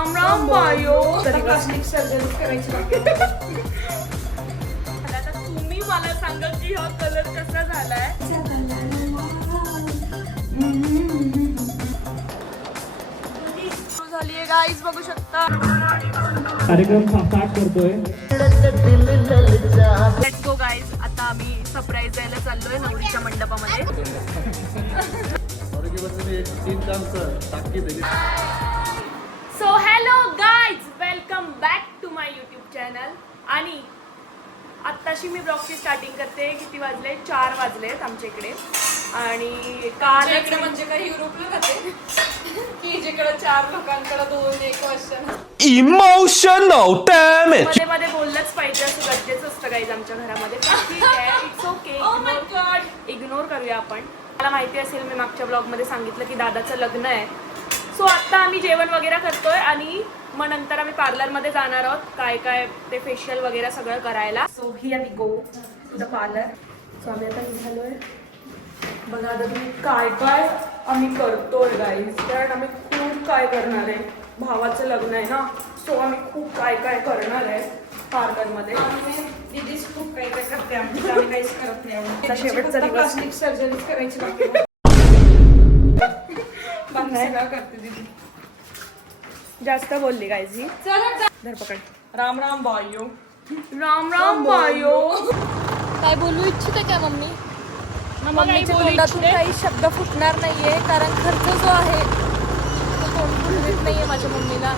Ram Ram bio. Plastic surgery करायची. आता तुम्ही मला सांगा की हा कलर कसा झालाय. झालीये गाईज बघू शकता. कार्यक्रम स्टार्ट करतोय. Let's go guys. आता आम्ही सरप्राईज द्यायला चाललोय नवरीच्या मंडपामध्ये. So hello guys, welcome back to my YouTube channel. आणि आत्ताशी मी ब्लॉगची स्टार्टिंग करते. किती वाजले? 4 वाजलेत आमच्या इकडे. आणि काल इकडे म्हणजे काही युरोपला जाते की जिकडे 4 लोकांकडे 2-1 वर्ष. Emotional damage. मध्ये मध्ये बोललंच पाहिजे असं गरजेचं असतं गाईज आमच्या घरामध्ये. ठीक आहे, इट्स ओके. इग्नोर करूया आपण. मला माहिती असेल, मी मागच्या ब्लॉगमध्ये सांगितलं की दादाचं लग्न आहे. सो आत्ता आम्ही जेवण वगैरे करतोय आणि मग नंतर आम्ही पार्लरमध्ये जाणार आहोत. काय काय ते फेशियल वगैरे सगळं करायला. So here we go to the parlour. So आम्ही आता निघालोय. बघा आता तुम्ही काय काय आम्ही करतोय गाईज. कारण आम्ही खूप काय करणार आहे. भावाचं लग्न आहे ना, सो आम्ही खूप काय काय करणार आहे पार्लरमध्ये. दीदीच खूप काही काय करते. आम्ही काहीच करत नाही. शेवटचा दिवस. प्लास्टिक सर्जरी करायची. बाकी सगळं करते दीदी. जास्त बोलली गाईज ही. धरपकड. राम राम बायो. राम राम बायो. काय बोलू इच्छिते काय मम्मी? मम्मीच्या तोंडातून काही शब्द फुटणार नाहीये, कारण खर्च जो आहे तो तोंड फुटत नाहीये माझ्या मम्मीला.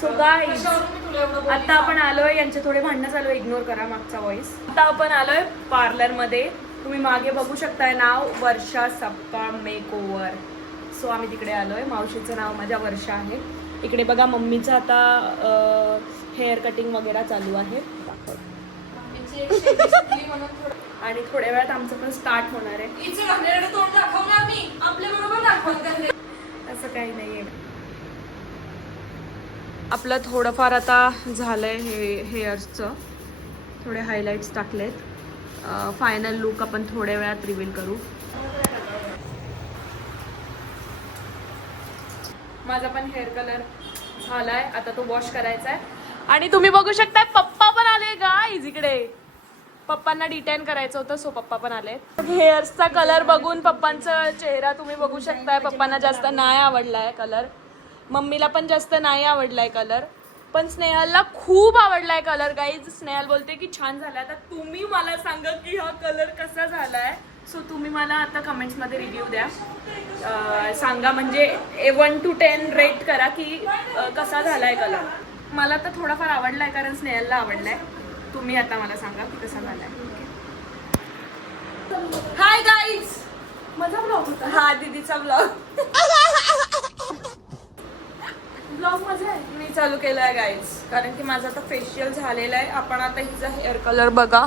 सो गाईज, आता आपण आलोय. यांचे थोडे भांडणं चालू, इग्नोर करा मागचा व्हॉइस. आता आपण आलोय पार्लरमध्ये. तुम्ही मागे बघू शकताय, नाव वर्षा सप्पा मेकओव्हर. सो आम्ही तिकडे आलोय. मावशीचं नाव माझ्या वर्षा आहे. इकडे बघा मम्मीचं आता हेअर कटिंग वगैरे चालू आहे. आणि थोड्या वेळात आमचं पण स्टार्ट होणार आहे. तोंड दाखवणार मी आपल्या बरोबर दाखवणार. असं काही नाहीये. आपलं थोडंफार आता झालंय हे हेअर्सचं. थोडे हायलाइट्स टाकलेत. फायनल लुक आपण थोड्या वेळात रिव्हील करू. माझा पण हेअर कलर झालाय. आता तो वॉश करायचा आहे. आणि तुम्ही बघू शकता पप्पा पण आले गाईज इकडे. पप्पांना डिटेन करायचं होतं, सो पप्पा पण आले. हेअर्सचा कलर बघून पप्पांचा चेहरा तुम्ही बघू शकताय. पप्पांना जास्त नाही आवडलाय कलर. मम्मीला पण जास्त नाही आवडलाय कलर. पण स्नेहलला खूप आवडलाय कलर गाईज. स्नेहल बोलते की छान झालाय. आता तुम्ही मला सांगा की हा कलर कसा झालाय. सो तुम्ही मला आता कमेंट्समध्ये रिव्ह्यू द्या. सांगा, म्हणजे 1 to 10 रेट करा की कसा झालाय कलर. मला तर थोडाफार आवडलाय कारण स्नेहलला आवडलाय. तुम्ही आता मला सांगा की कसा झालाय. हाय गाईज, माझा ब्लॉग होता. हा दीदीचा ब्लॉग. ब्लॉग माझा आहे. मी चालू केलाय गाईज, कारण की माझा आता फेशियल झालेला आहे. आपण आता हिचा हेअर कलर बघा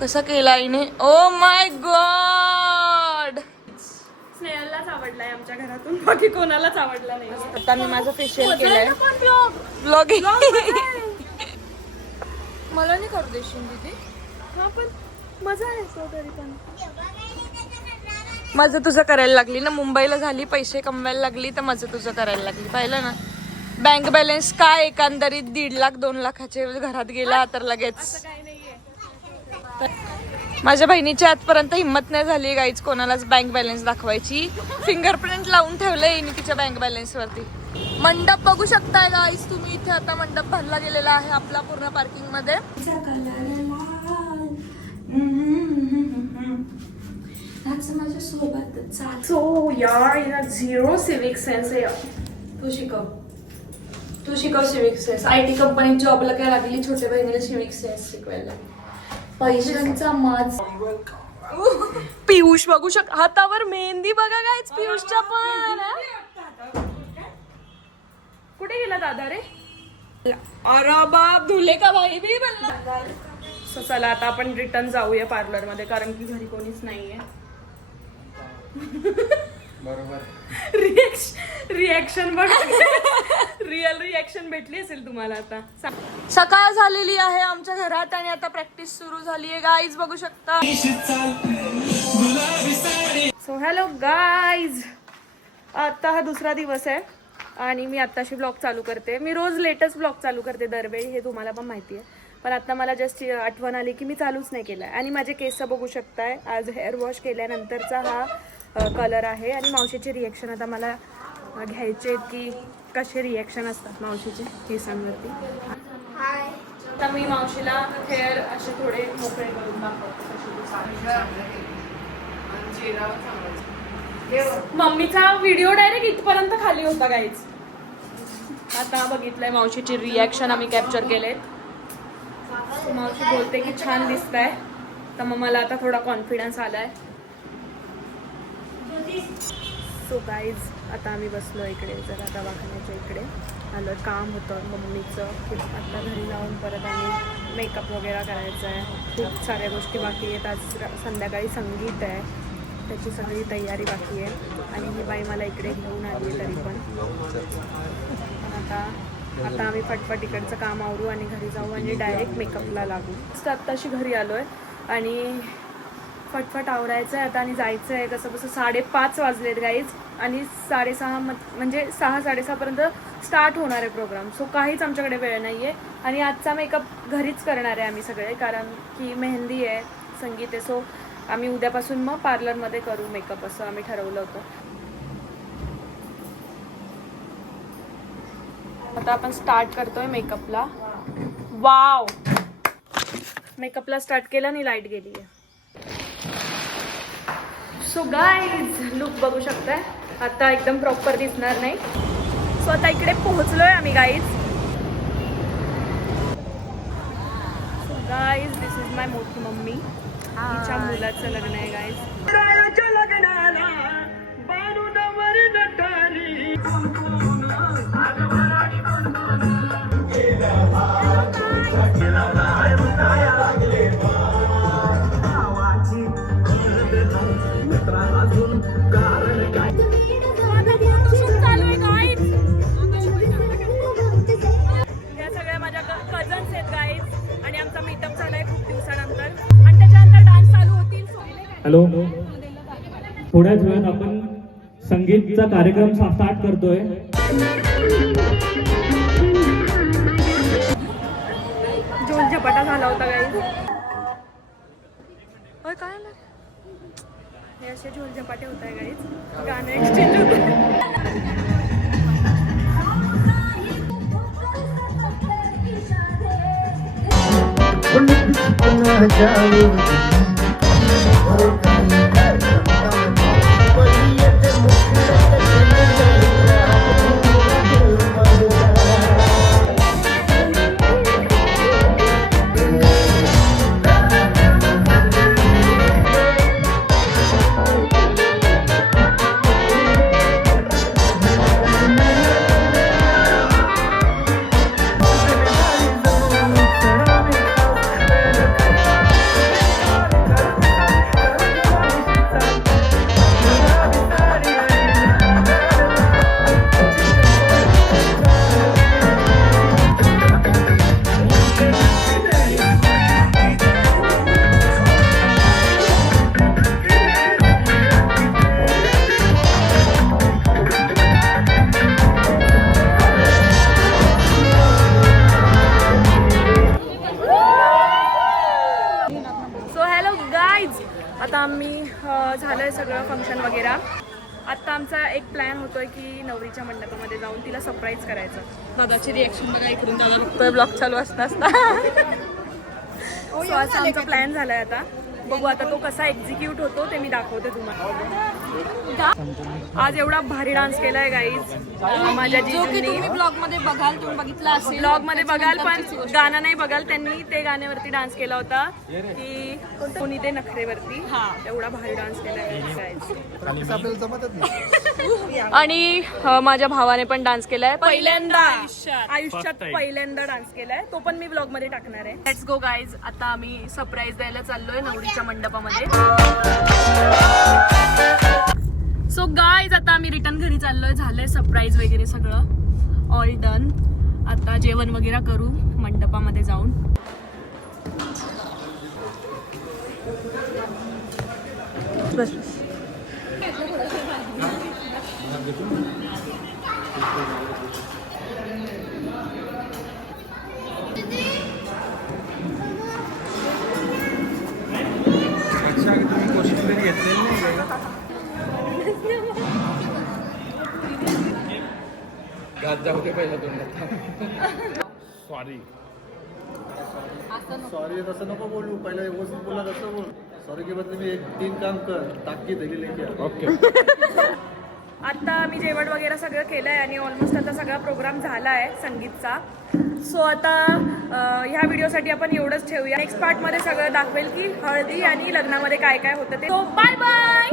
कसा केलाय ने. Oh my God. स्नेहललाच आवडलाय आमच्या घरातून, बाकी कोणालाच आवडला नाही. आता मी माझं फेशियल केलंय. ब्लॉग मला नाही करू देशील दीदी? हा पण मजा आहे तो तरी पण. माझं तुझं करायला लागली ना. मुंबईला झाली, पैसे कमवायला लागली, तर माझं तुझं करायला लागली. पाहिलं ना, बँक बॅलन्स काय एकंदरीत 1.5 लाख 2 लाखाचे घरात गेला तर लगेच. काही नाहीये. माझ्या बहिणीची आजपर्यंत हिंमत नाही झाली गाईज कोणालाच बँक बॅलन्स दाखवायची. फिंगरप्रिंट लावून ठेवलंय हिने तिच्या बँक बॅलन्स वरती. मंडप बघू शकताय गाईज तुम्ही. इथे आता मंडप भरला गेलेला आहे आपला पूर्ण पार्किंग मध्ये. माझ्या सोबत सो यार, हिला 0 सिविक सेन्स आहे. तू शिकव सिविक सेन्स. IT कंपनीत जॉबला काय लागली, छोट्या बहिणीला सिविक सेन्स शिकवायला. पैशांचा माज. पियुष बघू शक. हातावर मेहंदी बघा गाईज पियुषच्या पण. कुठे गेला दादा रे? अरे बाप, धुले का भाई बी बनला. सो चला आता आपण रिटर्न जाऊया पार्लर मध्ये, कारण की घरी कोणीच नाहीये. बरोबर. रिॲक्शन बघ. रिअल रिॲक्शन भेटली असेल तुम्हाला आता. सकाळ झालेली आहे आमच्या घरात आणि आता प्रॅक्टिस सुरू झाली आहे गाईज बघू शकता. सो हॅलो गाईज, आता हा दुसरा दिवस आहे आणि मी आत्ताशी ब्लॉग चालू करते. मी रोज लेटेस्ट ब्लॉग चालू करते दरवेळी, हे तुम्हाला पण माहिती आहे. पण आता मला जस्ट आठवण आली की मी चालूच नाही केलं आहे. आणि माझे केस बघू शकताय, आज हेअर वॉश केल्यानंतरचा हा कलर आहे. आणि मावशीचे रिॲक्शन आता मला घ्यायचे की कसे रिॲक्शन असतात मावशीचे केसांवरती. आता मी मावशीला हेअर असे थोडे मोकळे करून दाखवते. मम्मीचा व्हिडिओ डायरेक्ट इथपर्यंत खाली होता गाईज. आता बघितलंय मावशीची रिॲक्शन आम्ही कॅप्चर केलेत. मावशी बोलते की छान दिसतंय, तर मग मला आता थोडा कॉन्फिडन्स आलाय. सो गाईज आता आम्ही बसलो इकडे जरा दवाखान्याच्या इकडे आलो. काम होतं मम्मीचं, आता घरी जाऊन परत आम्ही मेकअप वगैरे करायचा आहे. खूप साऱ्या गोष्टी बाकी आहेत. आज संध्याकाळी संगीत आहे, त्याची सगळी तयारी बाकी आहे. आणि ही बाई मला इकडे घेऊन आली आहे तरी पण आता आम्ही फटफट इकडचं काम आवरू आणि घरी जाऊ आणि डायरेक्ट मेकअपला लागू. आत्ताशी घरी आलो आहे आणि फटफट आवरायचं आहे आता आणि जायचं आहे. कसं कसं 5:30 वाजलेत गाईज आणि 6:30 म्हणजे 6-6:30पर्यंत स्टार्ट होणार आहे प्रोग्राम. सो काहीच आमच्याकडे वेळ नाही आहे. आणि आजचा मेकअप घरीच करणार आहे आम्ही सगळे, कारण की मेहंदी आहे, संगीत आहे. सो आम्ही उद्यापासून मग पार्लरमध्ये करू मेकअप असं आम्ही ठरवलं होतं. आता आपण स्टार्ट करतोय मेकअपला. वाव, मेकअपला स्टार्ट केलं आणि लाईट गेली आहे. सो गाईज लुक बघू शकताय, आता एकदम प्रॉपर दिसणार नाही. सो आता इकडे पोहोचलोय आम्ही guys. So guys this is my मोठी मम्मी. तिच्या मुलाचं लग्न आहे गाईज. या सगळ्या माझ्या कझन्स आहेत गाईज आणि आमचा मीटअप झालाय खूप दिवसानंतर आणि त्याच्यानंतर डान्स चालू होतील. हॅलो, थोड्याच वेळात आपण संगीतचा कार्यक्रम स्टार्ट करतोय. जोल झपाटा झाला होता गाईज. होय काय आलं हे असे झोल झपाटे होत आहे गाईज. गाणं एक्सचेंज होतं. आता आम्ही झालंय सगळं फंक्शन वगैरे. आता आमचा एक प्लॅन होतोय की नवरीच्या मंडपामध्ये जाऊन तिला सरप्राईज करायचं. दादाची रिॲक्शन बघा इकडून, दादा बघतोय ब्लॉग चालू असता सो असा आमचा प्लॅन झालाय. आता बघू आता तो कसा एक्झिक्यूट होतो ते मी दाखवते तुम्हाला. आज एवढा भारी डान्स केलाय गाईज माझ्या जीजूंनी. ब्लॉग मध्ये बघाल, तुम्ही बघितला असेल ब्लॉग मध्ये बघाल, पण गाणं नाही बघाल. त्यांनी ते गाण्यावरती डान्स केला होता की कोणी ते नखरेवरती. हा, एवढा भारी डान्स केलाय गाईज. आणि माझ्या भावाने पण डान्स केलाय पहिल्यांदा आयुष्यात पहिल्यांदा डान्स केलाय. तो पण मी ब्लॉग मध्ये टाकणार आहे. Let's go guys. आता आम्ही सरप्राईज द्यायला चाललोय नवरीच्या मंडपामध्ये. सो गाईज आता आम्ही रिटर्न घरी चाललोय. झालंय सरप्राईज वगैरे सगळं ऑल डन. आता जेवण वगैरे करू मंडपामध्ये जाऊन. बस अच्छा तुम्ही कोशिंबीर घेतलेली नाही का? घात जाऊ दे पहिला तोंडात. सॉरी सॉरी तसं नको बोलू, पहिला व्यवस्थित बोला तसं बोल. सॉरी के बदले मी 1-3 काम कर, ताकद दिली लेके आ. ओके. आता मी जेवण वगैरे सगळं केलंय आणि ऑलमोस्ट आता सगळा प्रोग्राम झाला आहे संगीतचा. सो आता ह्या व्हिडिओसाठी आपण एवढंच ठेवूया. नेक्स्ट पार्टमध्ये सगळं दाखवेल की हळदी आणि लग्नामध्ये काय काय होतं ते. So bye bye.